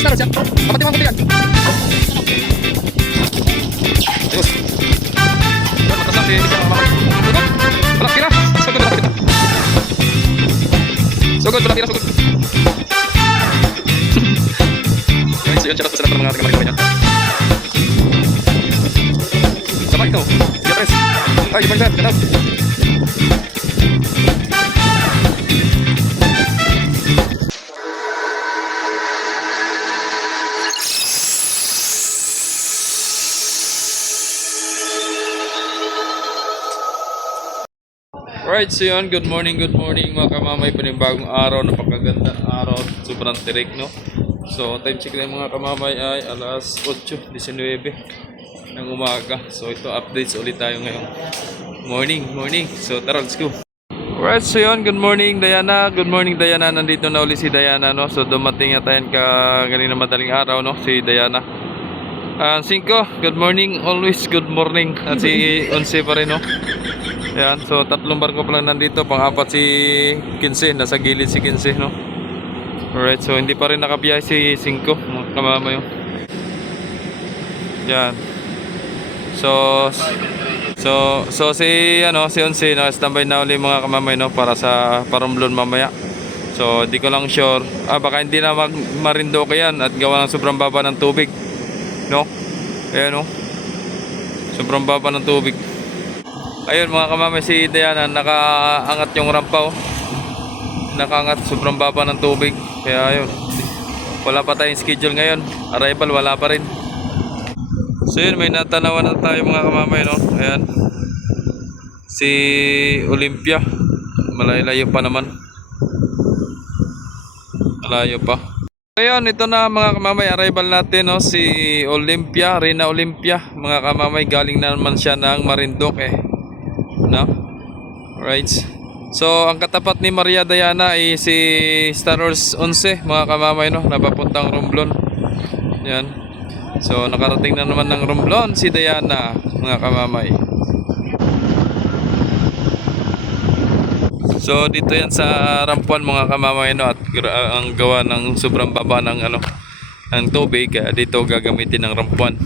Star Wars yan. Kapatid mo ang yan. Ayos. Yan, matas lang si Isa mga kamay. Sugod. Balak tira. Sugod, balak tira. Sugod, balak tira, sugod. Guys, yun, charot pa sila ng mga kamay niya. Sabay ito. Sige, pres. Ay, ibang saan. Ganap. Alright, so yun, good morning mga kamamay. Panibagong araw, napakaganda ng araw, sobrang tirik, no? So, time check na mga kamamay ay alas 8:19 ng umaga. So, ito updates ulit tayo ngayong morning. So, tara, let's go. Alright, so yun, good morning Diana. Nandito na ulit si Diana, no? So, dumating na tayo kanina madaling araw, no? Si Diana. 5, good morning, always good morning. At si Onse pa rin, no? Ayan, so tatlong barko pa lang nandito, pang-apat si 15, nasa gilid si 15, no? Alright, so hindi pa rin nakabiyahe si 5, mga kamamayo. Ayan. So si 11, no, standby na uli mga kamamay, no, para sa Paromblon mamaya. So di ko lang sure, baka hindi na Marinduque yan at gawa ng sobrang baba ng tubig, no? Ayan, no? Sobrang baba ng tubig. Ayun mga kamamay, si Diana nakaangat yung rampa, oh. Nakaangat, sobrang baba ng tubig. Kaya ayun, wala pa tayong schedule ngayon. Arrival wala pa rin. So yun, may natanawan na tayo mga kamamay, no? Ayan, si Olympia, malayo pa naman. Malayo pa. Ayun, ito na mga kamamay, arrival natin, no? Si Olympia, Reyna Olympia, mga kamamay. Galing na naman siya ng Marinduque, no? Right. So ang katapat ni Maria Diana ay si Star Wars 11 mga kamamay, no, napapuntang Romblon. Yan. So nakarating na naman ng Romblon si Diana mga kamamay. So dito yan sa rampuan mga kamamay, no, at ang gawa ng sobrang baba ng ng tubig, dito gagamitin ng rampuan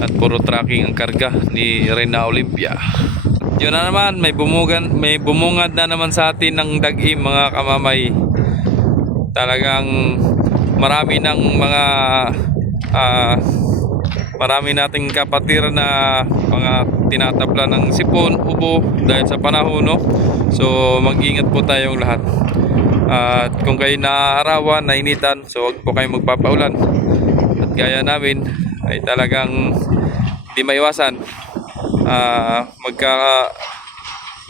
at puro tracking ang karga ni Reyna Olympia. Yun na naman, may bumungad na naman sa atin ng dagim mga kamamay. Talagang marami nating kapatid na mga tinatabla ng sipon, ubo dahil sa panahon, no? So mag-ingat po tayong lahat. At kung kayo naarawan, nainitan, so huwag po kayong magpapaulan. At gaya namin ay talagang hindi maiwasan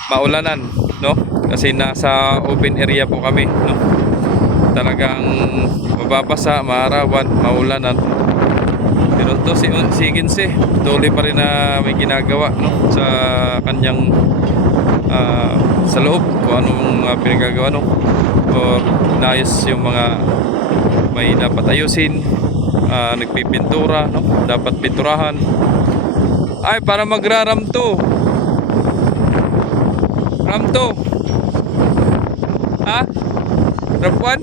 maulanan, no? Kasi nasa open area po kami, no? Talagang mababasa, maarawan, maulanan. Pero to si 15 tuloy pa rin na may ginagawa, no, sa kanyang sa loob kung anong pinagagawa, no, or inayos yung mga may dapat ayusin, nagpipintura, no, dapat pinturahan. Ay, para magraramto. Ramto. Ha? Rampuan?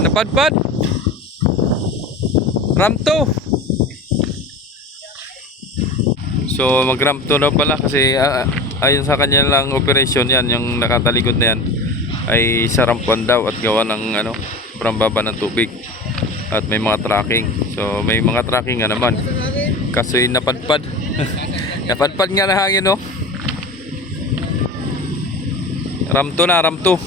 Napadpad? Ramto. So magramto na pala kasi ayon sa kanya lang operation, yan yung nakatalikod na yan ay sa rampuan daw at gawa ng sobrang baba ng tubig at may mga tracking. So may mga tracking nga naman, kaso napadpad. Napadpad nga na hangin, no? Ramto na, ramto.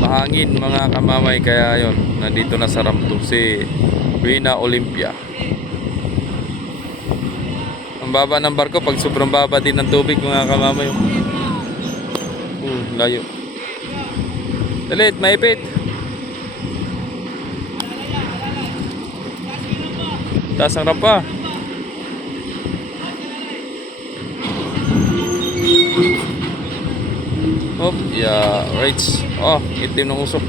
Mahangin mga kamamay, kaya yun, nandito na sa ramto si Reyna Olympia. Ang baba ng barko pag sobrang baba din ng tubig mga kamamay. Layo. Dalit, maipit. Taas ang rampa. Oh, yeah, right. Oh, itim ng usok.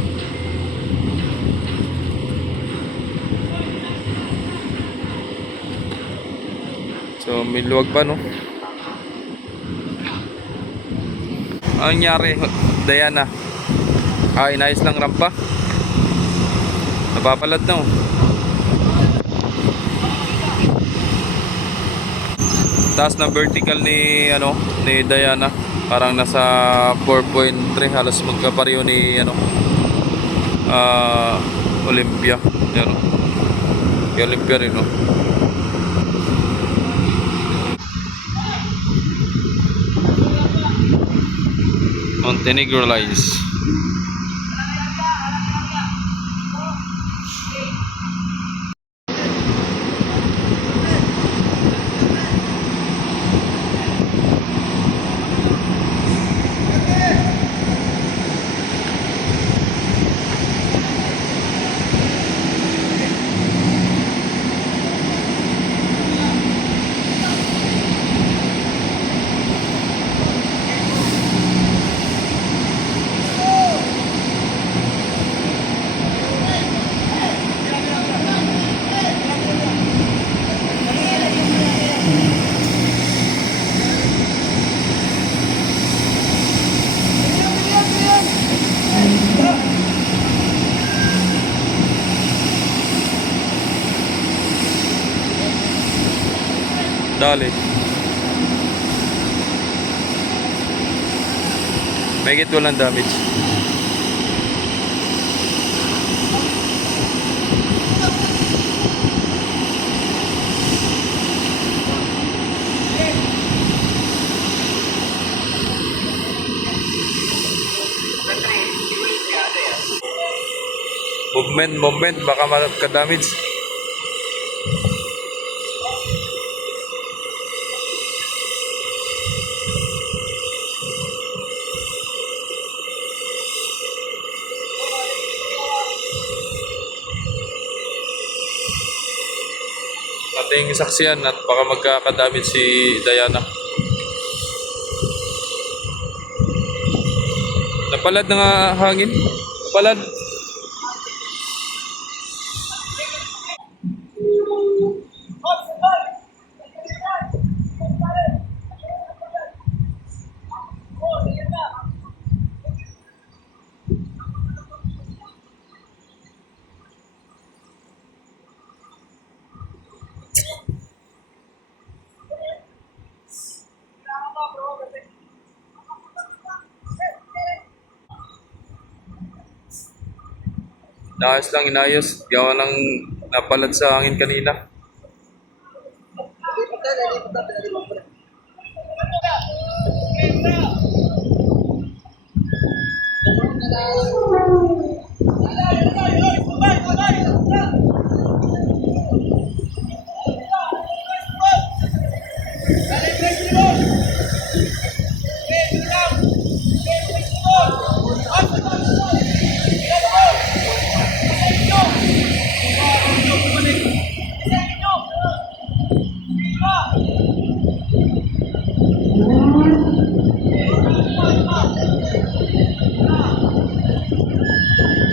So, may luwag pa, no? Ang nangyari, Diana? Inayos lang rampa. Napapalad na oh. Taas na vertical ni ni Diana, parang nasa 4.3, halos magkapareho ni Olympia. Yan oh. Yung Olympia rin oh. Montenegro Lies. Dali. Make it walang damage. Movement, baka magka-damage. Ating saksiyan at baka magkakadamit si Diana. Napalad na nga hangin. Napalad. Naayos lang, inayos. Gawa ng napalad sa hangin kanina.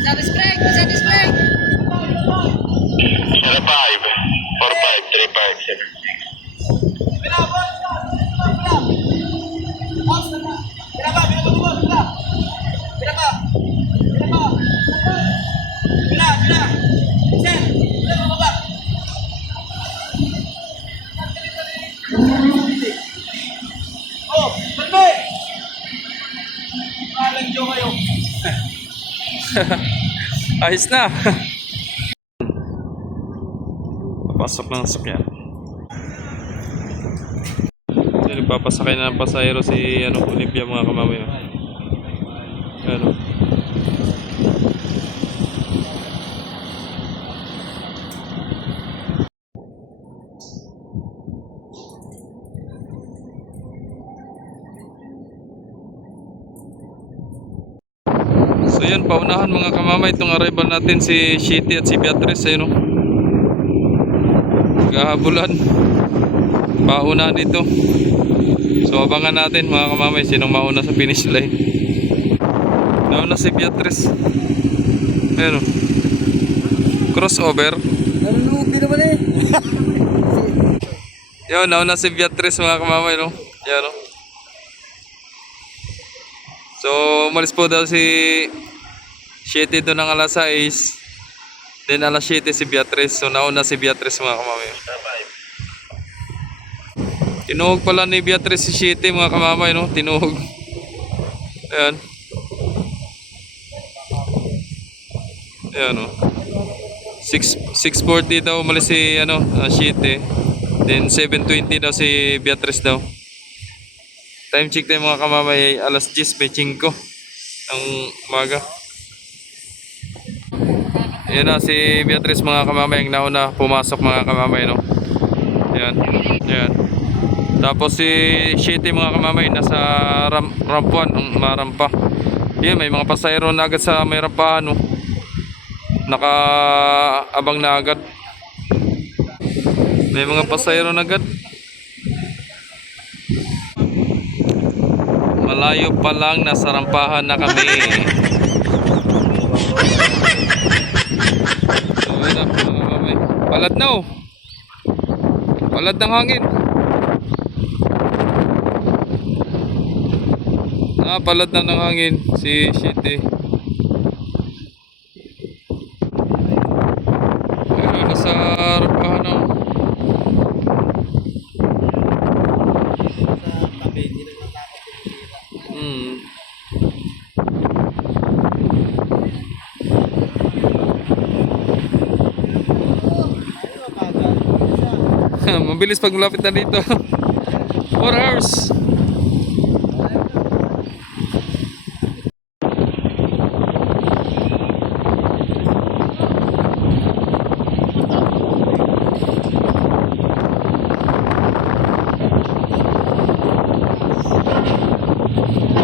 Service break, service break. 45, 35. Ayos na. Papasok ng sakyan. So, nagpapasakay na ng pasahero si Olympia, mga kamamay. So yun, paunahan mga kamamay itong arrival natin si Shitty at si Beatrice. Ayun, gahabulan. Paunahan dito. So abangan natin mga kamamay sinong mauna sa finish line. Nauna si Beatrice. Ayun, crossover. Nalugi naman eh. Yun, nauna si Beatrice mga kamamay, no? Yan, no? So, umalis po daw si Shitty doon ng alas 6. Then alas 7 si Beatrice. So nauna si Beatrice mga kamamay. Tinuhog pala ni Beatrice si 7 mga kamamay, no? Tinuhog. Ayan. Ayan, no? 6:40 daw umalis si 7. Then 7:20 daw si Beatrice daw. Time check tayo mga kamamay, alas 10:05 ng umaga. Ayan na si Beatrice mga kamamay, ang nauna pumasok mga kamamay, no? Ayan. Ayan. Tapos si 7 mga kamamay nasa rampuan, ang marampa. Ayan, may mga pasayro na agad sa may rampahan, no? Nakaabang na agad. May mga pasayro na agad. Malayo pa lang, nasa rampahan na kami. So, ayun na, mga kamamay. Palad na, oh. Palad ng hangin. Palad na ng hangin si Shitty. Ayun, nasa rampahan na, oh. Mabilis pag malapit na dito. 4 hours.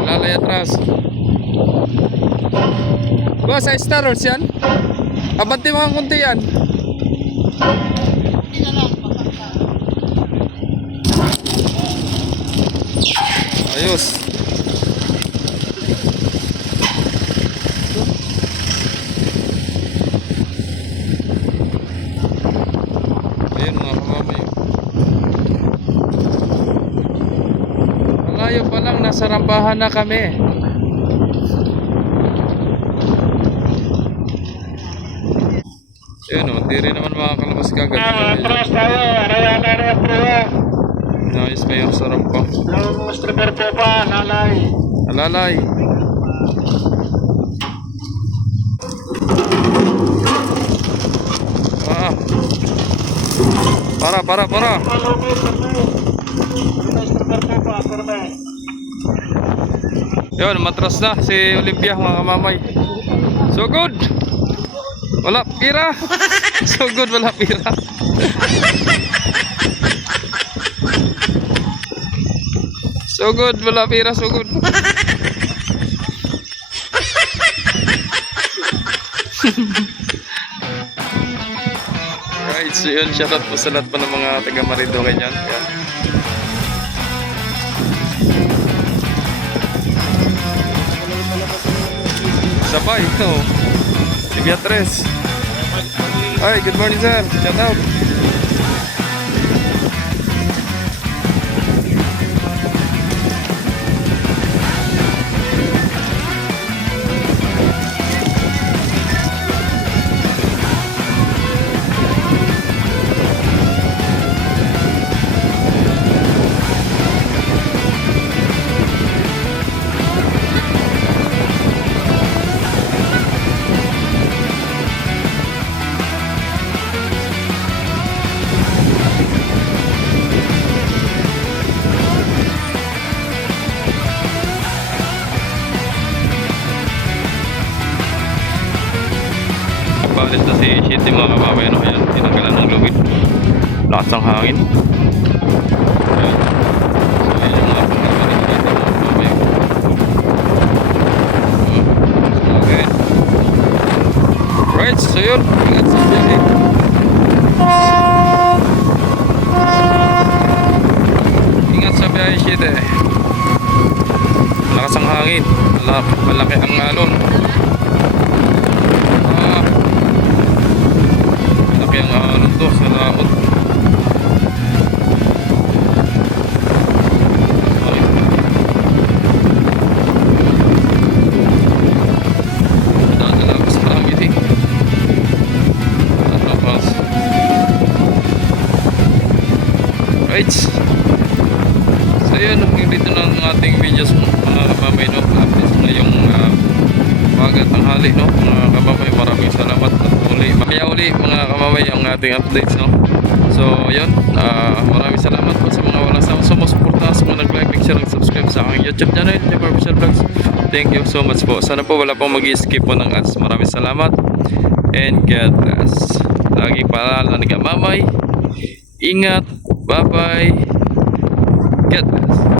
Lalay atras. Ba, sa Star Wars yan? Abante mga kunti yan. Ayos. Ayun mga kamamay. Malayo pa lang, nasa rampahan na kami. Ayun o, hindi rin naman makakalabas kagad. Atras tayo, arayan po. Nice pa yung sa rampa. Stripper po pa, lalay. Alalay. Para. Yun, matras na si Olympia mga kamamay. So good. Wala pira. So good, wala pira. So good, wala pira, so good. Right, so yun, shoutout po sa lahat po ng mga taga Marinduque dyan. Yan. Sabay, ito. Si Beatrice. Hi, good morning sir. Shoutout. Balit na si Shitty mga kamamay, no? Ayan, tinanggalan ng lubid. Lakas ng hangin. Ayan. So ayan yung mga pangalaman dito mga kamamay. Okay. Right, so yun. Ingat sa biyahe. Ingat sa biyahe, Shitty. Lakas ang hangin. Malaki ang alon. Malaki ang alon to sa laot. Nadadala ko sa hangin eh. updates. So yun, dito na ang ating videos mga kamamay, no? Updates ngayong umaga at tanghali, no? Mga kamamay, maraming salamat at uli mga kamamay ang ating updates, no? So yun, maraming salamat po sa mga walang sumusuporta, sa mga nag-like, share, and subscribe sa aking YouTube channel, Jepper Official Vlogs. Thank you so much po. Sana po wala pong mag-skip po ng ads. Maraming salamat and God bless. Lagi paalala ng kamamay. Ingat. Bye-bye. God bless.